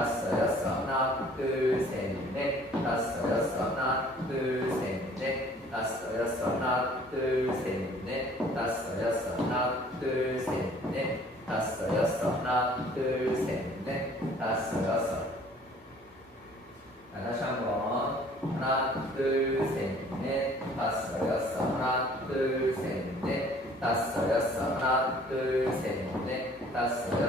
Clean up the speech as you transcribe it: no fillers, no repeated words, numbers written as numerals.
다섯 여섯 하나 둘 셋 넷 다섯 여섯 하나 둘 셋 넷 다섯 여섯 하나 둘 셋 넷 다섯 여섯 하나 둘 셋 넷 다섯 여섯 하나 둘 셋 넷 다섯 여섯. 다시 한번 하나 둘 셋 넷 다섯 여섯 하나 둘 셋 넷 다섯 여섯 하나 둘 셋 넷 다섯